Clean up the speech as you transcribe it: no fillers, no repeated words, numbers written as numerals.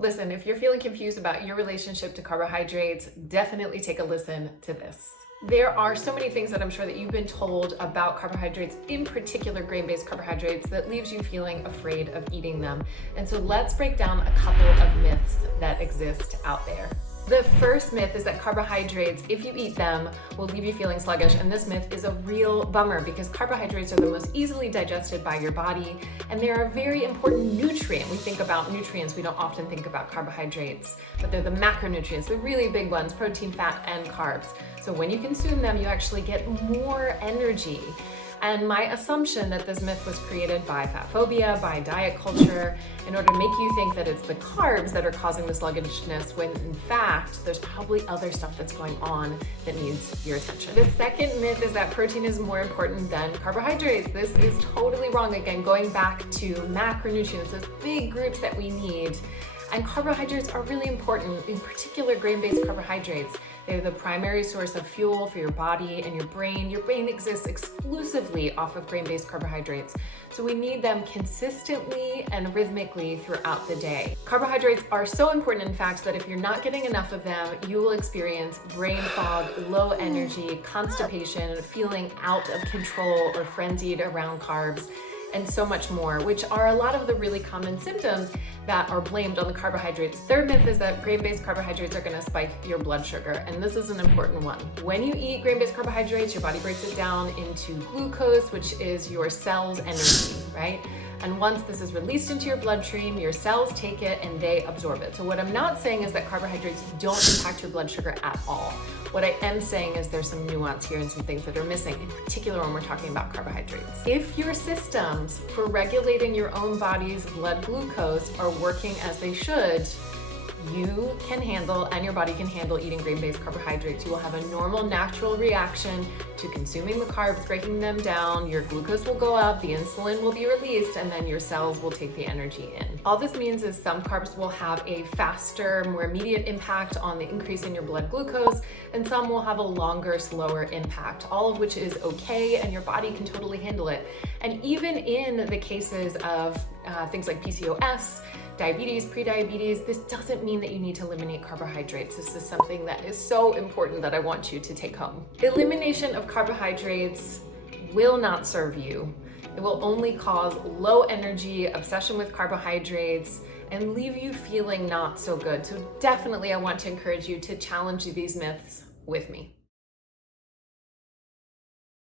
Listen, if you're feeling confused about your relationship to carbohydrates, definitely take a listen to this. There are so many things that I'm sure that you've been told about carbohydrates, in particular grain-based carbohydrates, that leaves you feeling afraid of eating them. And so let's break down a couple of myths that exist out there. The first myth is that carbohydrates, if you eat them, will leave you feeling sluggish. And this myth is a real bummer because carbohydrates are the most easily digested by your body, and they're a very important nutrient. We think about nutrients, we don't often think about carbohydrates, but they're the macronutrients, the really big ones: protein, fat, and carbs. So when you consume them, you actually get more energy. And my assumption that this myth was created by fat phobia, by diet culture, in order to make you think that it's the carbs that are causing the sluggishness, when in fact, there's probably other stuff that's going on that needs your attention. The second myth is that protein is more important than carbohydrates. This is totally wrong. Again, going back to macronutrients, those big groups that we need. And carbohydrates are really important, in particular grain-based carbohydrates. They're the primary source of fuel for your body and your brain. Your brain exists exclusively off of grain-based carbohydrates. So we need them consistently and rhythmically throughout the day. Carbohydrates are so important, in fact, that if you're not getting enough of them, you will experience brain fog, low energy, constipation, feeling out of control or frenzied around carbs, and so much more, which are a lot of the really common symptoms that are blamed on the carbohydrates. Third myth is that grain-based carbohydrates are gonna spike your blood sugar, and this is an important one. When you eat grain-based carbohydrates, your body breaks it down into glucose, which is your cell's energy, right? And once this is released into your bloodstream, your cells take it and they absorb it. So what I'm not saying is that carbohydrates don't impact your blood sugar at all. What I am saying is there's some nuance here and some things that are missing, in particular when we're talking about carbohydrates. If your systems for regulating your own body's blood glucose are working as they should, you can handle, and your body can handle, eating grain-based carbohydrates. You will have a normal, natural reaction to consuming the carbs, breaking them down. Your glucose will go up, the insulin will be released, and then your cells will take the energy in. All this means is some carbs will have a faster, more immediate impact on the increase in your blood glucose, and some will have a longer, slower impact, all of which is okay, and your body can totally handle it. And even in the cases of things like PCOS, diabetes, prediabetes, this doesn't mean that you need to eliminate carbohydrates. This is something that is so important that I want you to take home. Elimination of carbohydrates will not serve you. It will only cause low energy, obsession with carbohydrates, and leave you feeling not so good. So definitely I want to encourage you to challenge these myths with me.